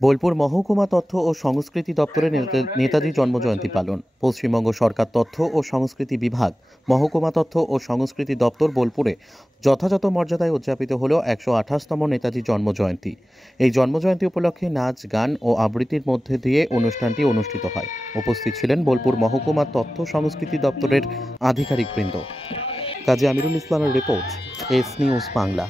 বোলপুর মহকুমা তথ্য ও সংস্কৃতি দপ্তরে নেতাজি জন্মজয়ন্তী পালন। পশ্চিমবঙ্গ সরকার তথ্য ও সংস্কৃতি বিভাগ মহকুমা তথ্য ও সংস্কৃতি দপ্তর বোলপুরে যথাযথ মর্যাদায় উদযাপিত হল 128তম নেতাজি জন্মজয়ন্তী। এই জন্মজয়ন্তী উপলক্ষে নাচ, গান ও আবৃত্তির মধ্যে দিয়ে অনুষ্ঠানটি অনুষ্ঠিত হয়। উপস্থিত ছিলেন বোলপুর মহকুমা তথ্য সংস্কৃতি দপ্তরের আধিকারিকবৃন্দ। কাজী আমিরুল ইসলামের রিপোর্ট, এস নিউজ বাংলা।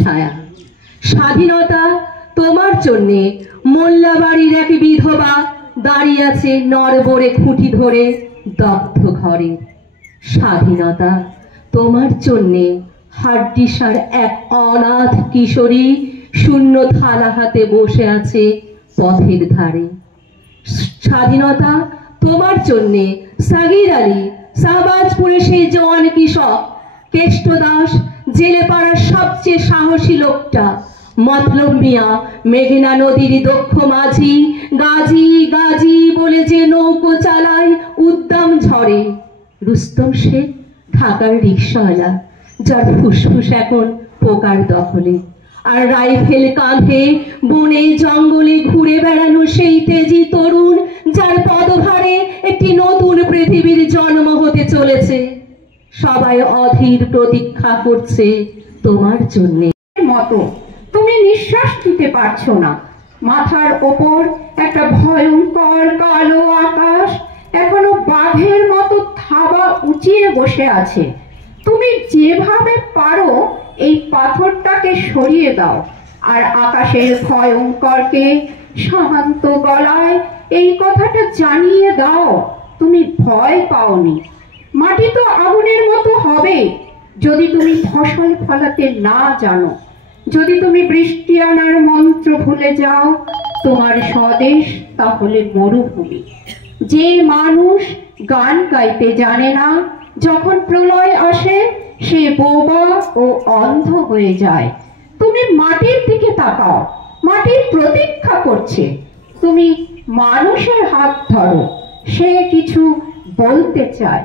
ছায়া। স্বাধীনতা তোমার জন্যে মোল্লাবাড়ির এক বিধবা দাঁড়িয়ে আছে নরবরে খুঁটি ধরে দগ্ধ ঘরে। স্বাধীনতা তোমার জন্যে হাড্ডিসার এক অনাথ কিশোরী শূন্য থালা হাতে বসে আছে পথের ধারে। স্বাধীনতা তোমার জন্যে সাগির আলী শাহবাজপুরে সেই জওয়ান কৃষক, কেষ্টদাস জেলে পাড়ার সবচেয়ে সাহসী লোকটা, মতলব মিয়া মেঘনা নদীর দক্ষ মাঝি, গাজী গাজী বলে যে নৌকো চালায় উদ্দাম ঝড়ে, রুস্তম শেখ ঢাকার রিক্সাওয়ালা যার ফুসফুস এখন পোকার দখলে, আর রাইফেল কাঁধে বনে জঙ্গলে ঘুরে বেড়ানো সেই তেজি তরুণ যার পদভারে একটি নতুন পৃথিবীর জন্ম হতে চলেছে। সবাই অধীর প্রতীক্ষা করছে তোমার জন্যে। মতো তুমি নিঃশ্বাস দিতে পারছো না। মাথার ওপর একটা ভয়ঙ্কর কালো আকাশ এখনো বাঘের মতো থাবা উঁচিয়ে বসে আছে। তুমি যেভাবে পারো এই পাথরটাকে সরিয়ে দাও আর আকাশের ভয়ঙ্করকে শান্ত গলায় এই কথাটা জানিয়ে দাও তুমি ভয় পাওনি। মাটি তো আগুনের মতো হবে যদি তুমি ফসল ফলাতে না জানো, যদি তুমি বৃষ্টি আনার মন্ত্র ভুলে যাও। তোমার স্বদেশ তাহলে মরুভূমি। যে মানুষ গান গাইতে জানে না, যখন প্রলয় আসে সে বোবা ও অন্ধ হয়ে যায়। তুমি মাটির দিকে তাকাও, মাটি প্রতীক্ষা করছে। তুমি মানুষের হাত ধরো, সে কিছু বলতে চায়।